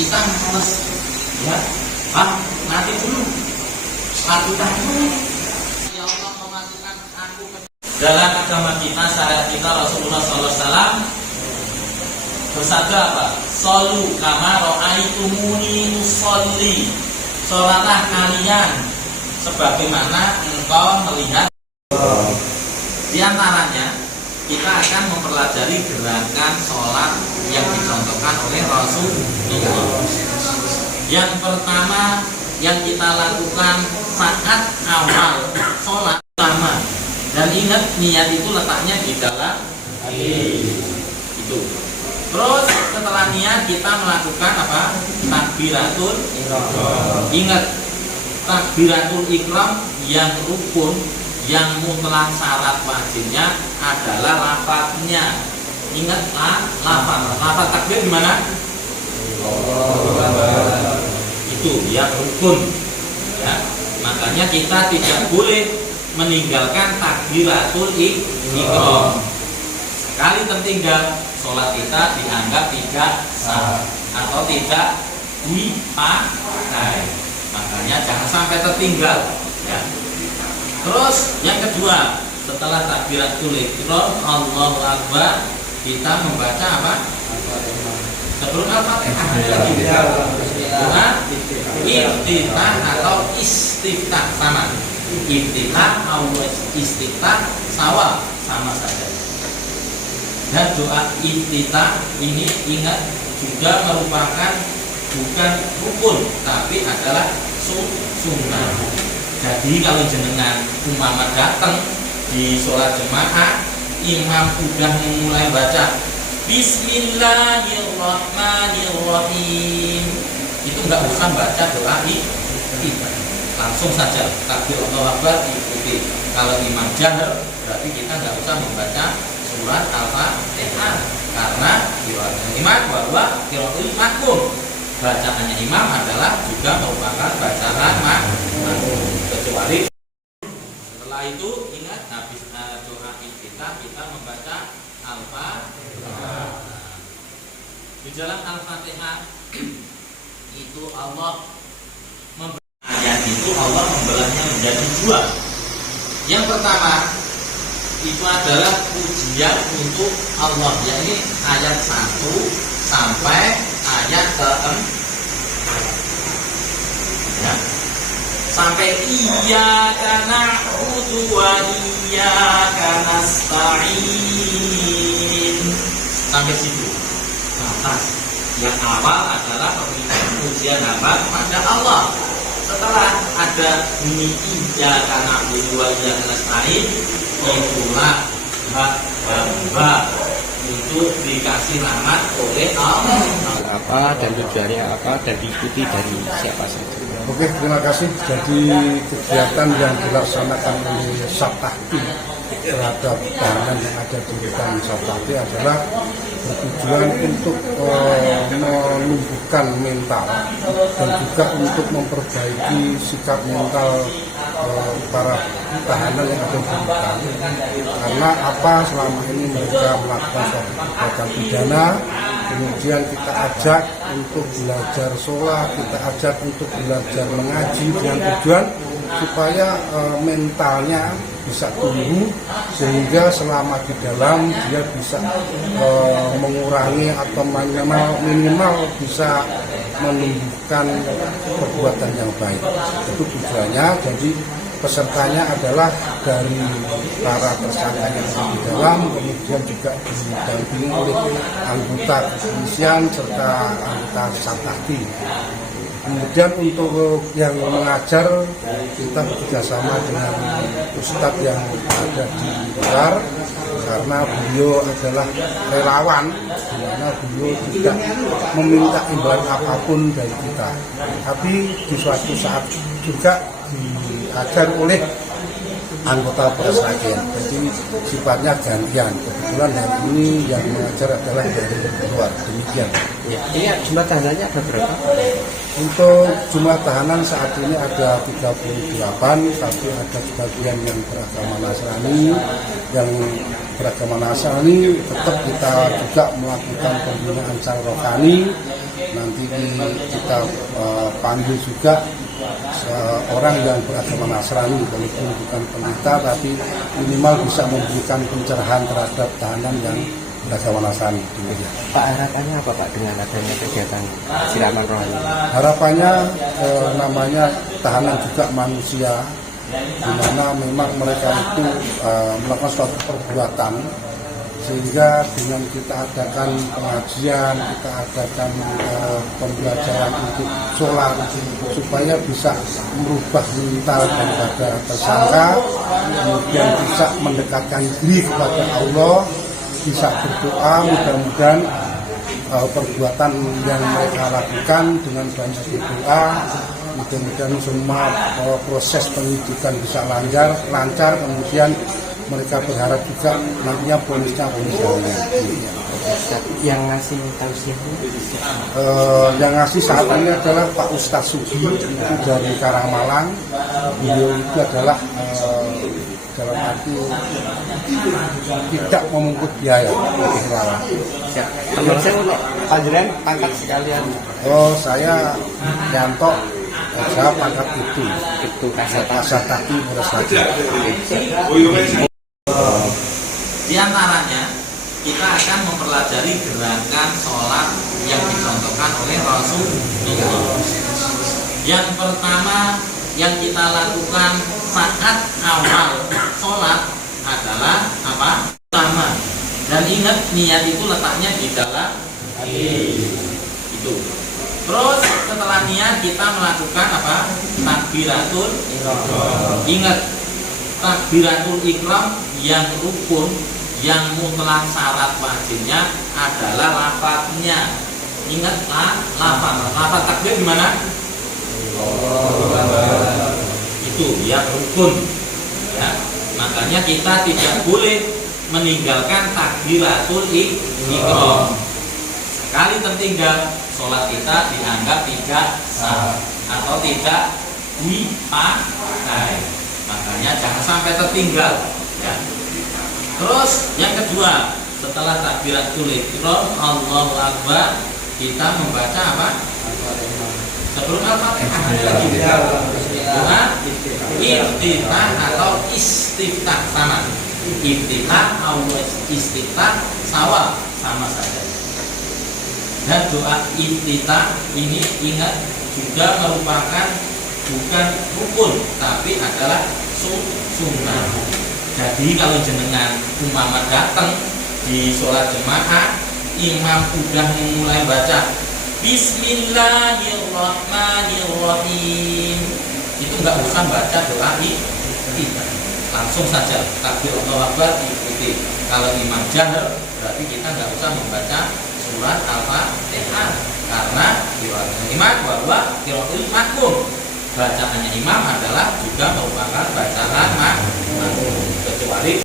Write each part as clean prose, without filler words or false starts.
kita males ya, mati dulu, lakukan dulu. Ya Allah memasukkan aku ke dalam agama kita, syariat kita. Rasulullah SAW bersabda apa? Shollu kama ra'aitumuni usolli. Sholatlah kalian sebagaimana engkau melihat. Di antaranya kita akan mempelajari gerakan sholat yang dicontohkan oleh Rasulullah. Yang pertama yang kita lakukan saat awal sholat pertama, dan ingat niat itu letaknya di dalam hati itu. Terus setelah niat kita melakukan apa? Takbiratul ihram. Ingat, takbiratul ihram yang rukun, yang mutlak syarat wajibnya adalah lafadznya. Ingat lafaz takbir gimana? Itu yang rukun ya. Makanya kita tidak boleh meninggalkan takbiratul ihram. Sekali tertinggal, sholat kita dianggap tidak sah atau tidak dipakai. Makanya jangan sampai tertinggal ya. Terus yang kedua, setelah takbiratul ihram Allahu Akbar, kita membaca apa? Sebelum Al-Fatihah lagi doa iftitah atau istiftah, sama. Iftitah atau istiftah sama saja. Dan doa iftitah ini ingat juga merupakan bukan rukun, tapi adalah sunnah. Jadi kalau jenengan umpama datang di sholat jemaah, imam udah memulai baca Bismillahirrahmanirrahim, itu nggak usah baca doa iftitah, langsung saja takbir Allahu Akbar diikuti. Kalau imam jahar, berarti kita nggak usah membaca surat Al-Fatihah, karena qiraatul imam bahwa qiraatul makmum, bacaannya imam adalah juga merupakan bacaan makmum, kecuali setelah itu ingat habis doa iftitah kita membaca Al-Fatihah. Di dalam Al-Fatihah itu Allah ayat itu Allah membelahnya menjadi dua. Yang pertama itu adalah pujian untuk Allah, yakni ayat 1 sampai ayat ke-6 ya. Sampai iyyaka na'budu wa iyyaka nasta'in, sampai situ atas. Yang awal adalah pujian apa? Pada Allah. Setelah ada bunyi iyyaka na'budu wa iyyaka nasta'in, itulah hamba untuk dikasih rahmat oleh Allah. Apa dan tujuannya apa dan diikuti dari siapa saja? Oke, terima kasih. Jadi kegiatan yang dilaksanakan oleh Sabtahti terhadap tahanan yang ada di rutan Sabtahti adalah bertujuan untuk menumbuhkan mental dan juga untuk memperbaiki sikap mental para tahanan yang ada di rutan. Karena apa, selama ini mereka melakukan suatu perbuatan pidana, kemudian kita ajak untuk belajar sholat, kita ajak untuk belajar mengaji dengan tujuan supaya mentalnya bisa tumbuh, sehingga selama di dalam dia bisa mengurangi atau minimal bisa menumbuhkan perbuatan yang baik. Itu tujuannya. Jadi pesertanya adalah dari para tersangka yang ada di dalam, kemudian juga didampingi oleh anggota kepolisian serta anggota Sabtahti. Kemudian untuk yang mengajar, kita bekerjasama dengan Ustadz yang ada di luar, karena beliau adalah relawan, di mana beliau tidak meminta imbalan apapun dari kita. Tapi di suatu saat juga diajar oleh anggota Polresragen, jadi sifatnya gantian. Kebetulan hari ini yang mengajar adalah dari luar. Demikian. Ya, ini jumlah tahanannya ada berapa? Untuk jumlah tahanan saat ini ada 38, tapi ada sebagian yang beragama Nasrani. Yang beragama Nasrani tetap kita juga melakukan pembinaan secara rohani, nanti kita panggil juga orang yang beragama Nasrani, walaupun bukan pendeta tapi minimal bisa memberikan pencerahan terhadap tahanan yang beragama Nasrani. Pak, harapannya apa Pak dengan adanya kegiatan siraman roh ini? Harapannya namanya tahanan juga manusia, di mana memang mereka itu melakukan suatu perbuatan, sehingga dengan kita adakan pengajian, kita adakan pembelajaran untuk sholat, supaya bisa merubah mental daripada tersangka, kemudian bisa mendekatkan diri kepada Allah, bisa berdoa, mudah-mudahan perbuatan yang mereka lakukan dengan banyak berdoa, mudah-mudahan semua proses penyidikan bisa lancar, kemudian mereka berharap juga nantinya bonusnya Yang ngasih tausiahnya? Yang ngasih saat ini adalah Pak Ustadz Sugi, itu dari Karangmalang. Beliau itu adalah dalam arti tidak memungut biaya. Pemirsa panjenengan pangkat sekalian. Oh, saya Yanto, saya pangkat itu kasat kaki Murasati. Di antaranya kita akan mempelajari gerakan sholat yang dicontohkan oleh Rasulullah. Yang pertama yang kita lakukan saat awal sholat adalah apa? Pertama, dan ingat niat itu letaknya di dalam itu. Terus setelah niat kita melakukan apa? Takbiratul ihram. Ingat, takbiratul ihram yang rukun, yang mutlak syarat wajibnya adalah lafadznya. Ingat lafaz takbir gimana? Itu yang rukun. Ya. Makanya kita tidak boleh meninggalkan takbiratul ihram. Sekali tertinggal, sholat kita dianggap tidak sah atau tidak dipakai. Makanya jangan sampai tertinggal. Ya. Terus yang kedua, setelah takbiratul ihram, Allahu Akbar, kita membaca apa? Sebelum Al-Fatihah lagi. Doa iftitah atau istiftah sama. Iftitah atau istiftah sama saja. Dan doa iftitah ini ingat juga merupakan bukan rukun tapi adalah sunnah. Jadi kalau jenengan umpama datang di sholat jemaah, imam udah mulai baca Bismillahirrahmanirrahim, itu nggak usah baca doa iftitah, langsung saja takbir Allahu Akbar ikuti. Kalau imam jahar berarti kita nggak usah membaca surat Al-Fatihah, karena qiraatul imam bahwa qiraatul makmum, bacaannya imam adalah juga merupakan bacaan makmum, kecuali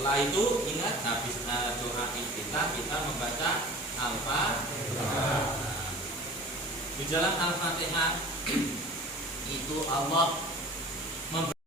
setelah itu ingat habis doa iftitah kita membaca Al-Fatihah. Di dalam Al-Fatihah itu Allah